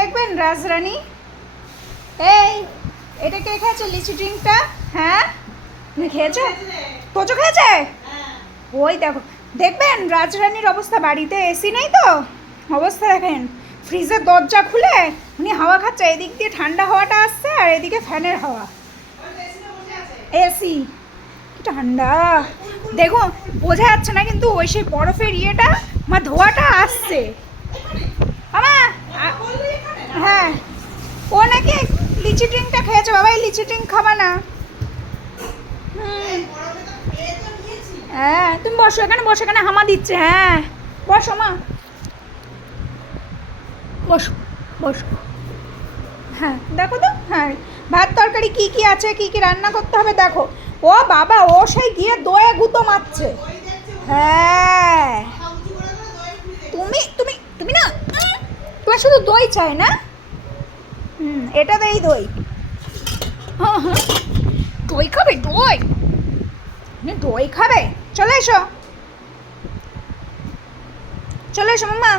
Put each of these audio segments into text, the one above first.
দেখবেন রাজরানী। এই এটা কে খেয়েছে লিচি ড্রিঙ্কটা? হ্যাঁ তুমি খেয়েছো? তোজো খেয়েছে? ওই দেখো, দেখবেন রাজরানীর অবস্থা। বাড়িতে এসি নেই তো, অবস্থা দেখেন। ফ্রিজের দরজা খুলে উনি হাওয়া খাচ্ছে, এদিক দিয়ে ঠান্ডা হাওয়াটা আসছে আর এদিকে ফ্যানের হাওয়া। এসি কি ঠান্ডা দেখো, বোঝা যাচ্ছে না কিন্তু ওই সেই বরফের ইয়েটা আমার ধোয়াটা আসছে। হ্যাঁ ও নাকি লিচি ড্রিঙ্কটা খেয়েছে। বাবা এই লিচি ড্রিঙ্ক খাবা না। হ্যাঁ তুমি বসো এখানে, বসো এখানে, হামা দিচ্ছে। হ্যাঁ বসো মা, বসো বসো। হ্যাঁ দেখো তো, হ্যাঁ ভাত তরকারি কি কি আছে, কি কি রান্না করতে হবে দেখো। ও বাবা ও সেই গিয়ে দয়ে গুঁতো মারছে। হ্যাঁ তুমি তুমি তুমি না, তোমার শুধু দই চাই না? এটা দেই দই। হ্যাঁ হ্যাঁ দই খাবে? দই দই খাবে? চলে এসো, চলে এসো মাম্মা।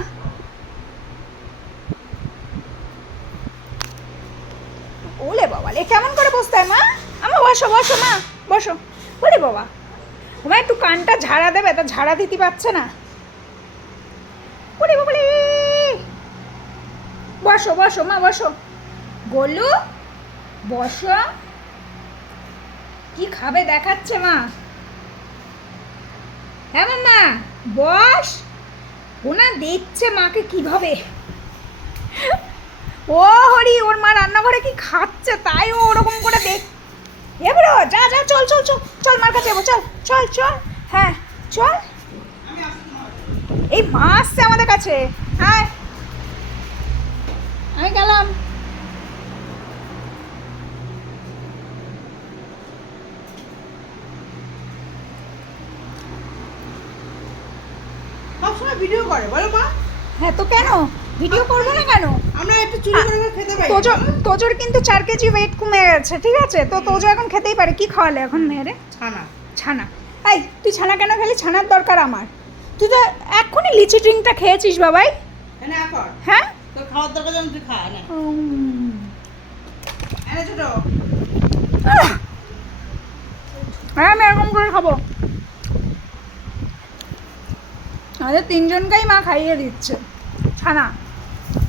ওলে বাবা লে কেমন করে বসতে হয় মা? আমা বসো বসো মা, বসো। ওলে বাবা তোমার একটু কানটা ঝাড়া দেবে, তা ঝাড়া দিতে পারছে না। ওলে বাবা লে, বসো বসো মা বসো। গোলু বসো। কি খাবে দেখাচ্ছে মা। হ্যাঁ মাম্মা বস। ওনা দেখছে মাকে কিভাবে। ও হরি ওর মা রান্নাঘরে কি খাচ্ছে তাই ও ওরকম করে দেখ। এবারে যা যা চল চল চল চল মার কাছে যাবো, চল চল চল। হ্যাঁ চল, এই মা আসছে আমাদের কাছে। হ্যাঁ আমি গেলাম। সবসময় ভিডিও করে বলো মা। হ্যাঁ তো কেন ভিডিও করবো না কেন? আমরা একটু চুরি করে খেতে পারি। তোজোর কিন্তু 4 কেজি ওয়েট কমে গেছে, ঠিক আছে? তো তোজো এখন খেতেই পারে। কি খাওয়ালে এখন মেয়েরে? ছানা। ছানা? এই তুই ছানা কেন খেলি? ছানার দরকার আমার। তুই তো এক্ষুনি লিচি ড্রিঙ্কটা খেয়েছিস বাবাই। এনে কর। হ্যাঁ তোর খাওয়ার দরকার যেন তুই খা। এনে এনে ছোট। হ্যাঁ আমি এরকম করে খাবো। আমাদের 3 জনকেই মা খাইয়ে দিচ্ছে ছানা।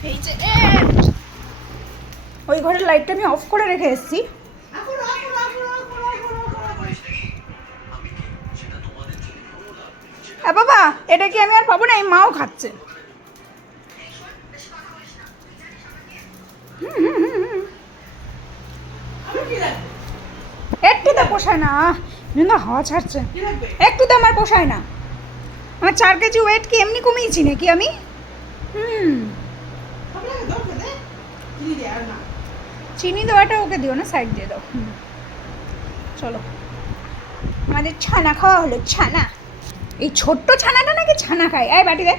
এই যে ওই ঘরের লাইটটা আমি অফ করে রেখে এসেছি। বাবা এটা কি আমি আর পাবো না? এই মাও খাচ্ছে। একটুতে পোষায় না, কিন্তু হাওয়া ছাড়ছে। একটুতে আমার পোষায় না। আমার 4 কেজি ওয়েট কি এমনি কমিয়েছি নাকি আমি? চিনি দেওয়াটা ওকে দিও না, সাইড দিয়ে দাও। চলো আমাদের ছানা খাওয়া হলো। ছানা এই ছোট্ট ছানাটা নাকি ছানা খায়। এই বাটি দে,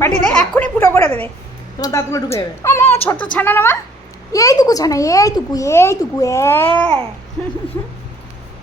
বাটি দে, এক্ষুনি ফুটো করে দেবে। তোমার দাঁতগুলো ঢুকে যাবে। ও মা ছোট্ট ছানা না মা, এইটুকু ছানা, এইটুকু এইটুকু।